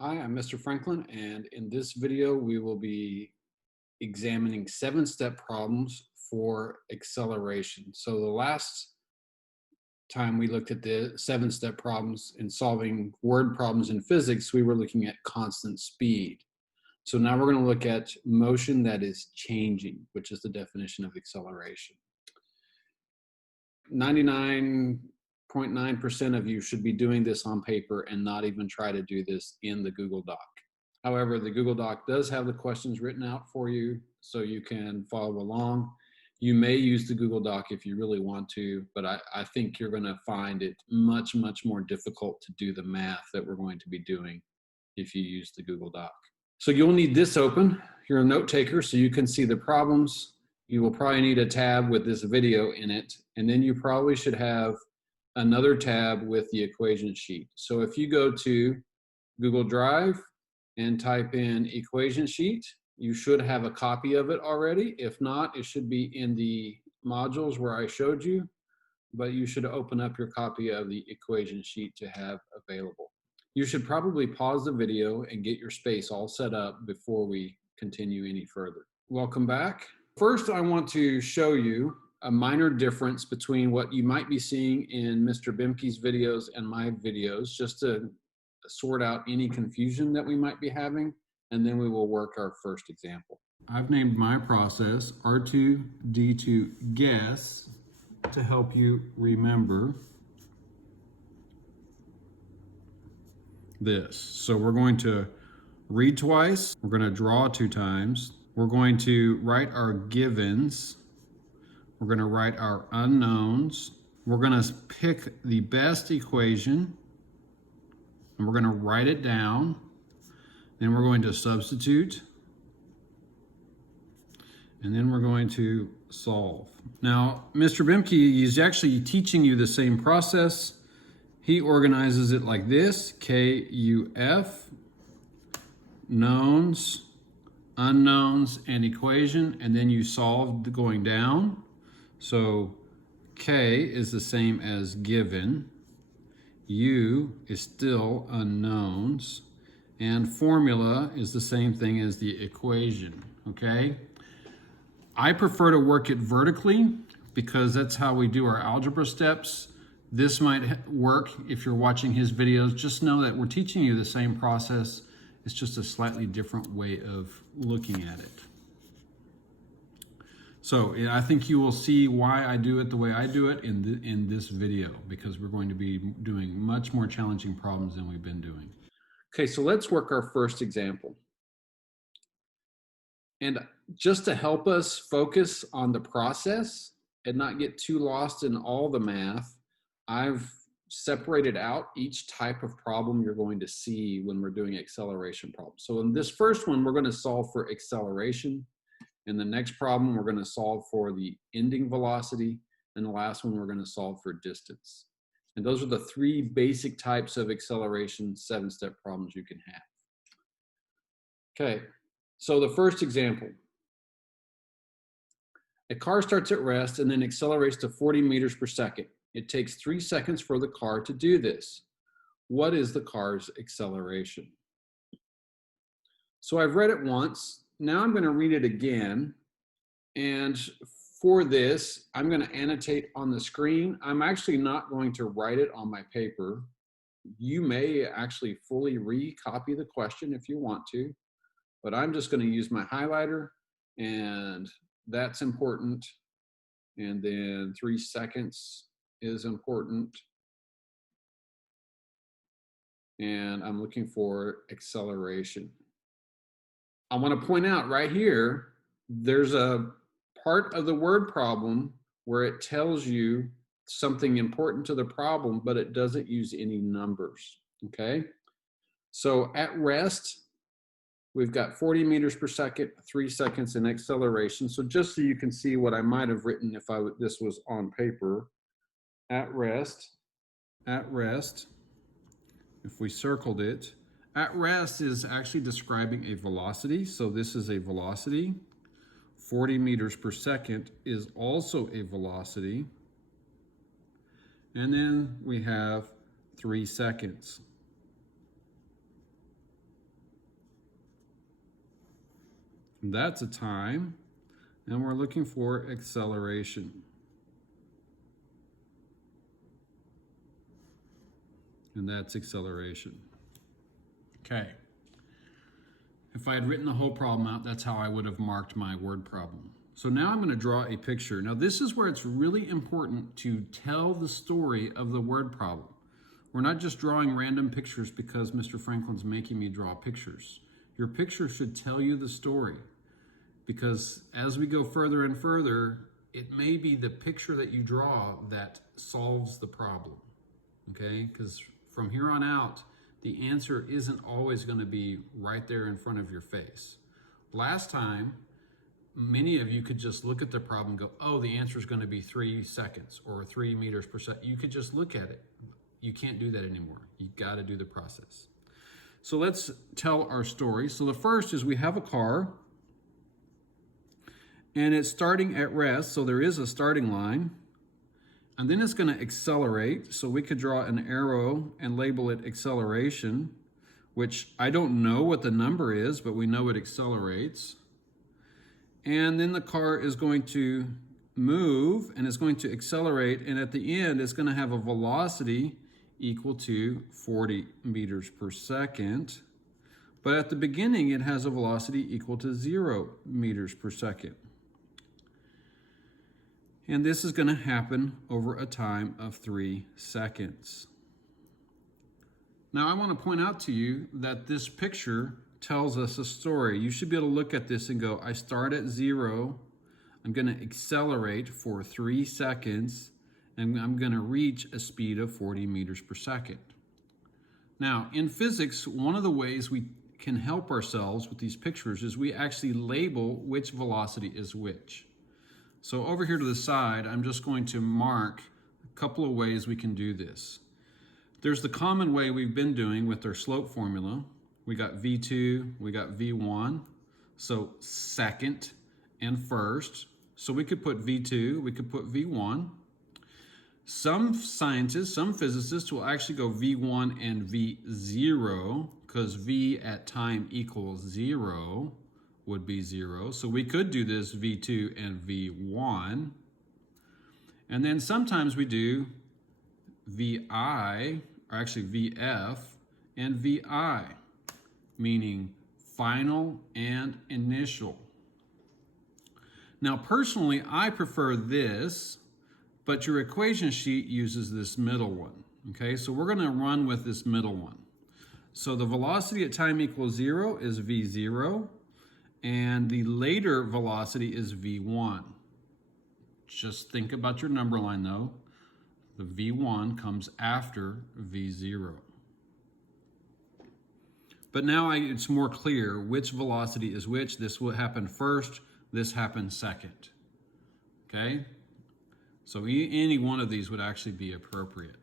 Hi, I'm Mr. Franklin, and in this video, we will be examining 7-step problems for acceleration. So the last time we looked at the 7-step problems in solving word problems in physics, we were looking at constant speed. So now we're going to look at motion that is changing, which is the definition of acceleration. 99.9% of you should be doing this on paper and not even try to do this in the Google Doc. However, the Google Doc does have the questions written out for you so you can follow along. You may use the Google Doc if you really want to, but I think you're going to find it much, much more difficult to do the math that we're going to be doing if you use the Google Doc. So you'll need this open. You're a note taker, so you can see the problems. You will probably need a tab with this video in it, and then you probably should have another tab with the equation sheet. So if you go to Google Drive and type in equation sheet, you should have a copy of it already. If not, it should be in the modules where I showed you, but you should open up your copy of the equation sheet to have available. You should probably pause the video and get your space all set up before we continue any further. Welcome back. First, I want to show you a minor difference between what you might be seeing in Mr. Bimke's videos and my videos, just to sort out any confusion that we might be having, and then we will work our first example. I've named my process R2D2 guess to help you remember this. So we're going to read twice, we're going to draw 2 times, we're going to write our givens, we're going to write our unknowns, we're going to pick the best equation, and we're going to write it down, then we're going to substitute, and then we're going to solve. Now, Mr. Bimke is actually teaching you the same process. He organizes it like this: K-U-F, knowns, unknowns, and equation, and then you solve going down. So K is the same as given, U is still unknowns, and formula is the same thing as the equation, okay? I prefer to work it vertically because that's how we do our algebra steps. This might work if you're watching his videos. Just know that we're teaching you the same process. It's just a slightly different way of looking at it. So I think you will see why I do it the way I do it in this video, because we're going to be doing much more challenging problems than we've been doing. Okay, so let's work our first example. And just to help us focus on the process and not get too lost in all the math, I've separated out each type of problem you're going to see when we're doing acceleration problems. So in this first one, we're going to solve for acceleration. In the next problem, we're going to solve for the ending velocity. And the last one, we're going to solve for distance. And those are the 3 basic types of acceleration 7-step problems you can have. Okay, so the first example. A car starts at rest and then accelerates to 40 meters per second. It takes 3 seconds for the car to do this. What is the car's acceleration? So I've read it once. Now I'm going to read it again. And for this, I'm going to annotate on the screen. I'm actually not going to write it on my paper. You may actually fully recopy the question if you want to, but I'm just going to use my highlighter, and that's important. And then 3 seconds is important. And I'm looking for acceleration. I want to point out right here, there's a part of the word problem where it tells you something important to the problem, but it doesn't use any numbers, okay? So at rest, we've got 40 meters per second, 3 seconds in acceleration. So just so you can see what I might have written if this was on paper, at rest, if we circled it, at rest is actually describing a velocity. So this is a velocity. 40 meters per second is also a velocity. And then we have 3 seconds. That's a time. And we're looking for acceleration. And that's acceleration. Okay. If I had written the whole problem out, that's how I would have marked my word problem. So now I'm going to draw a picture. Now this is where it's really important to tell the story of the word problem. We're not just drawing random pictures because Mr. Franklin's making me draw pictures. Your picture should tell you the story, because as we go further and further, it may be the picture that you draw that solves the problem, okay? Because from here on out, the answer isn't always going to be right there in front of your face. Last time, many of you could just look at the problem and go, oh, the answer is going to be 3 seconds or 3 meters per second. You could just look at it. You can't do that anymore. You got to do the process. So let's tell our story. So the first is we have a car and it's starting at rest. So there is a starting line. And then it's going to accelerate. So we could draw an arrow and label it acceleration, which I don't know what the number is, but we know it accelerates. And then the car is going to move and it's going to accelerate. And at the end, it's going to have a velocity equal to 40 meters per second. But at the beginning, it has a velocity equal to 0 meters per second. And this is going to happen over a time of 3 seconds. Now I want to point out to you that this picture tells us a story. You should be able to look at this and go, I start at 0, I'm going to accelerate for 3 seconds, and I'm going to reach a speed of 40 meters per second. Now in physics, one of the ways we can help ourselves with these pictures is we actually label which velocity is which. So over here to the side, I'm just going to mark a couple of ways we can do this. There's the common way we've been doing with our slope formula. We got V2, we got V1, so second and first. So we could put V2, we could put V1. Some scientists, some physicists will actually go V1 and V0, because V at time equals 0. Would be 0. So we could do this V2 and V1. And then sometimes we do VI, or actually VF, and VI, meaning final and initial. Now personally, I prefer this, but your equation sheet uses this middle one. Okay, so we're going to run with this middle one. So the velocity at time equals 0 is V0. And the later velocity is V1. Just think about your number line though. The V1 comes after V0. But now it's more clear which velocity is which. This will happen first, this happens second. Okay? So any one of these would actually be appropriate.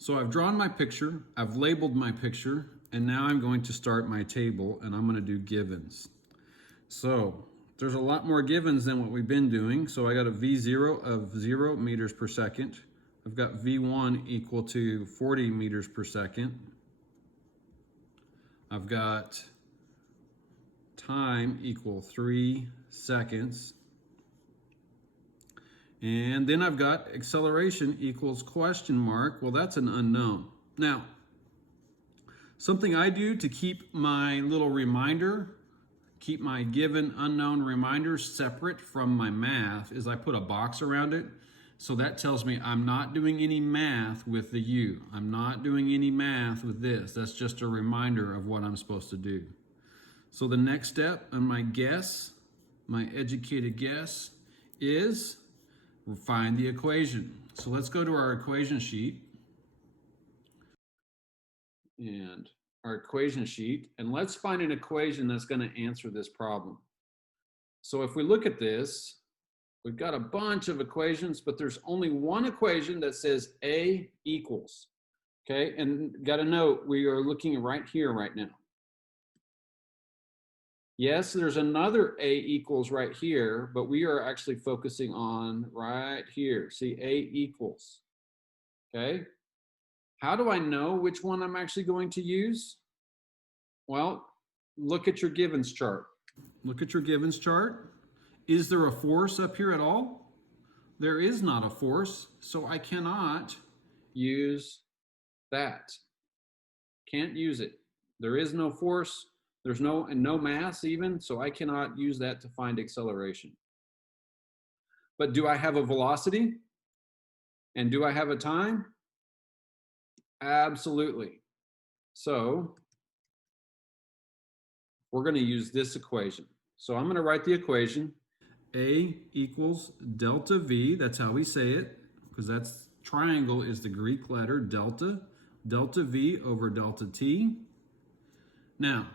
So I've drawn my picture, I've labeled my picture, and now I'm going to start my table and I'm going to do givens. So there's a lot more givens than what we've been doing. So I got a V0 of 0 meters per second. I've got V1 equal to 40 meters per second. I've got time equal 3 seconds. And then I've got acceleration equals question mark. Well, that's an unknown. Now, something I do to keep my little reminder, keep my given unknown reminder separate from my math, is I put a box around it. So that tells me I'm not doing any math with the U. I'm not doing any math with this. That's just a reminder of what I'm supposed to do. So the next step on my guess, my educated guess, is find the equation. So let's go to our equation sheet. And our equation sheet, and let's find an equation that's going to answer this problem. So if we look at this, we've got a bunch of equations, but there's only one equation that says A equals. Okay, and got to note, we are looking right here right now. Yes, there's another A equals right here, but we are actually focusing on right here. See, A equals. Okay. How do I know which one I'm actually going to use? Well, look at your givens chart. Look at your givens chart. Is there a force up here at all? There is not a force, so I cannot use that. Can't use it. There is no force. There's no mass even, so I cannot use that to find acceleration. But do I have a velocity? And do I have a time? Absolutely. So we're going to use this equation. So I'm going to write the equation. A equals delta V, that's how we say it, because that's triangle is the Greek letter delta, delta V over delta T. Now,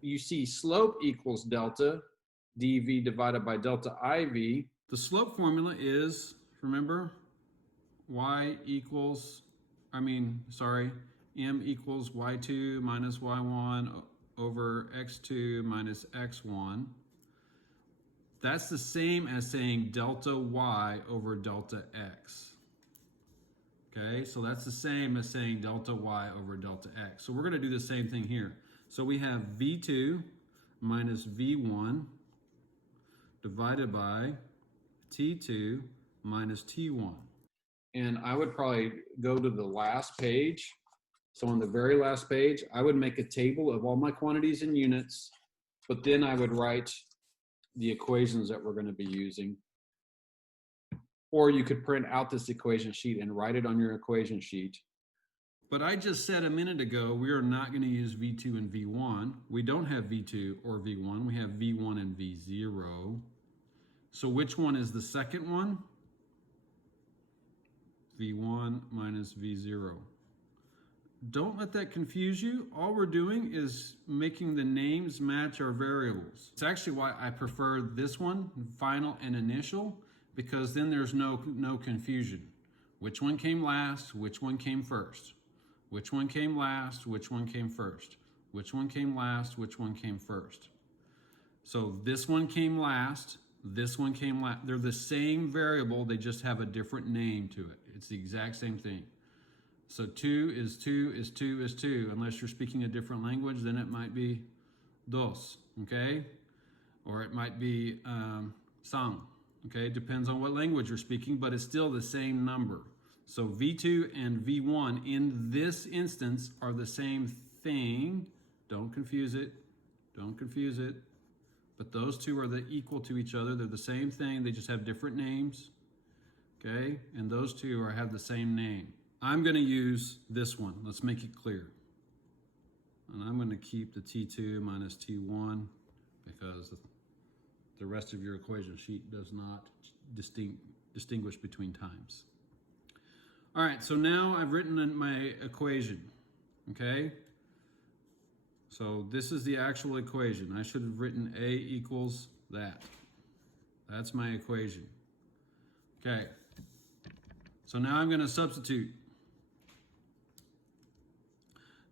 you see slope equals delta dV divided by delta IV. The slope formula is, remember, m equals y2 minus y1 over x2 minus x1. That's the same as saying delta y over delta x. Okay, so that's the same as saying delta y over delta x. So we're going to do the same thing here. So we have v2 minus v1 divided by t2 minus t1. And I would probably go to the last page. So on the very last page, I would make a table of all my quantities in units, but then I would write the equations that we're going to be using. Or you could print out this equation sheet and write it on your equation sheet. But I just said a minute ago, we are not going to use V2 and V1. We don't have V2 or V1. We have V1 and V0. So which one is the second one? V1 minus V0. Don't let that confuse you. All we're doing is making the names match our variables. It's actually why I prefer this one, final and initial, because then there's no confusion. Which one came last? Which one came first? Which one came last? Which one came first? Which one came last? Which one came first? So this one came last. This one came last. They're the same variable. They just have a different name to it. It's the exact same thing. So 2 is 2 is 2 is 2. Unless you're speaking a different language, then it might be dos, okay? Or it might be sang, okay? Depends on what language you're speaking, but it's still the same number. So V2 and V1 in this instance are the same thing. Don't confuse it. Don't confuse it. But those two are equal to each other. They're the same thing. They just have different names, okay? And those two have the same name. I'm going to use this one. Let's make it clear. And I'm going to keep the T2 minus T1 because the rest of your equation sheet does not distinguish between times. All right, so now I've written in my equation, okay? So this is the actual equation. I should have written A equals that. That's my equation. Okay, so now I'm going to substitute.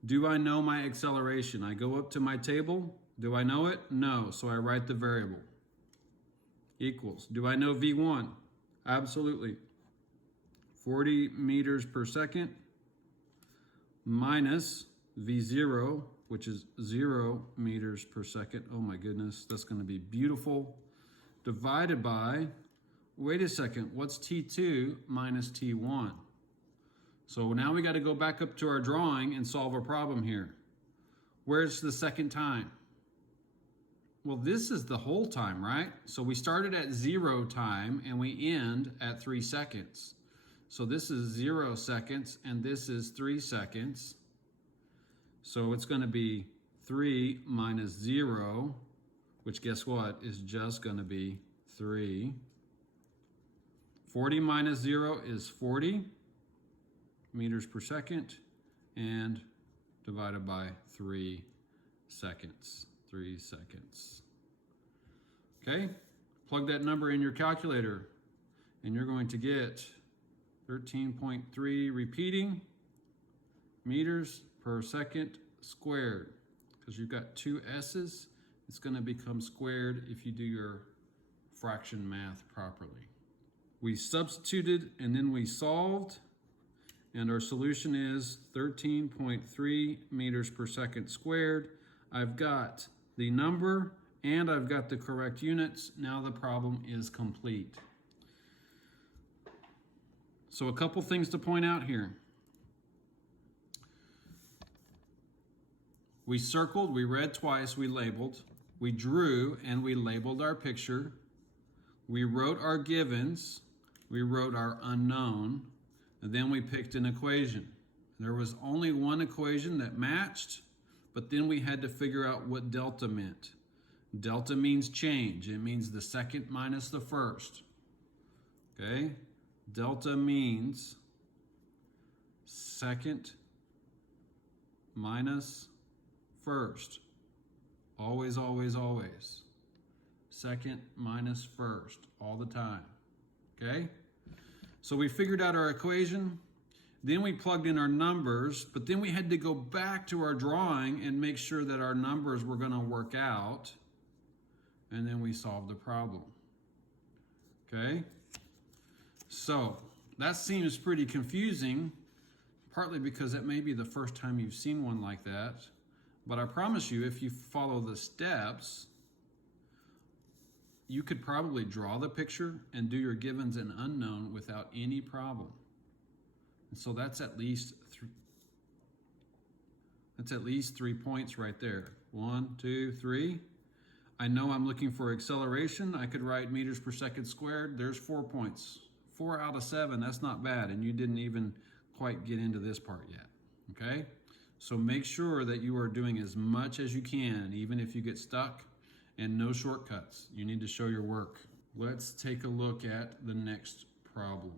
Do I know my acceleration? I go up to my table. Do I know it? No, so I write the variable. Equals. Do I know V1? Absolutely. 40 meters per second minus V0, which is 0 meters per second. Oh my goodness, that's going to be beautiful. Divided by, wait a second, what's T2 minus T1? So now we got to go back up to our drawing and solve a problem here. Where's the second time? Well, this is the whole time, right? So we started at 0 time and we end at 3 seconds. So this is 0 seconds and this is 3 seconds. So it's going to be 3 minus 0, which guess what is just going to be 3. 40 minus 0 is 40 meters per second, and divided by 3 seconds. 3 seconds. Okay, plug that number in your calculator, and you're going to get 13.3 repeating meters per second squared. Because you've got 2 S's, it's going to become squared if you do your fraction math properly. We substituted and then we solved. And our solution is 13.3 meters per second squared. I've got the number and I've got the correct units. Now the problem is complete. So a couple things to point out here. We circled, we read twice, we labeled, we drew and we labeled our picture. We wrote our givens, we wrote our unknown, and then we picked an equation. There was only one equation that matched, but then we had to figure out what delta meant. Delta means change. It means the second minus the first. Okay? Delta means second minus first. Always, always, always. Second minus first, all the time. Okay? So we figured out our equation. Then we plugged in our numbers, but then we had to go back to our drawing and make sure that our numbers were going to work out. And then we solved the problem. Okay? So that seems pretty confusing, partly because it may be the first time you've seen one like that. But I promise you, if you follow the steps, you could probably draw the picture and do your givens and unknown without any problem. And so that's at least 3 points right there. 1, 2, 3. I know I'm looking for acceleration. I could write meters per second squared. There's 4 points. 4 out of 7, that's not bad. And you didn't even quite get into this part yet, okay? So make sure that you are doing as much as you can, even if you get stuck, and no shortcuts. You need to show your work. Let's take a look at the next problem.